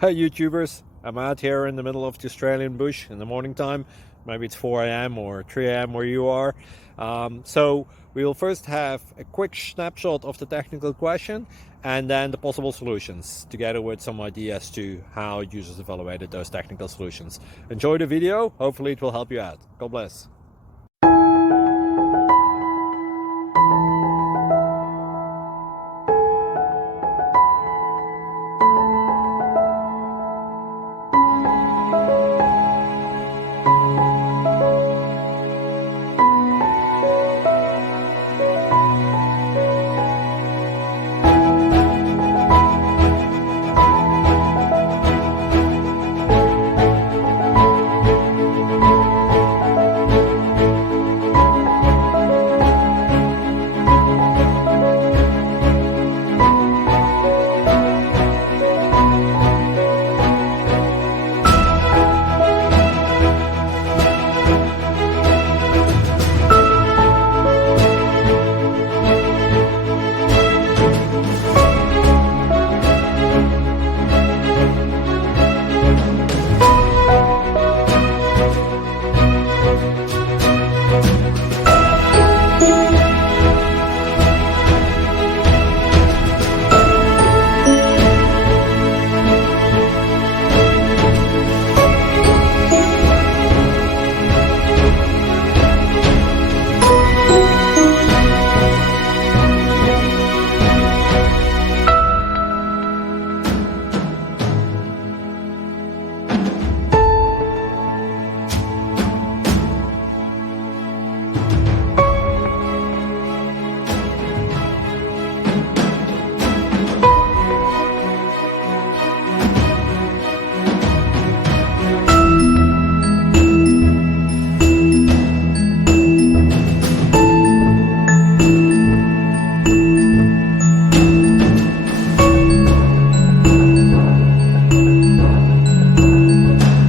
Hey YouTubers, I'm out here in the middle of the Australian bush in the morning time. Maybe it's 4 a.m. or 3 a.m. where you are. So we will first have a quick snapshot of the technical question and then the possible solutions, together with some ideas to how users evaluated those technical solutions. Enjoy the video, hopefully it will help you out. God bless.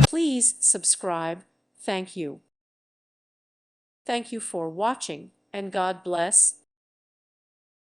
Please subscribe. Thank you. Thank you for watching, and God bless.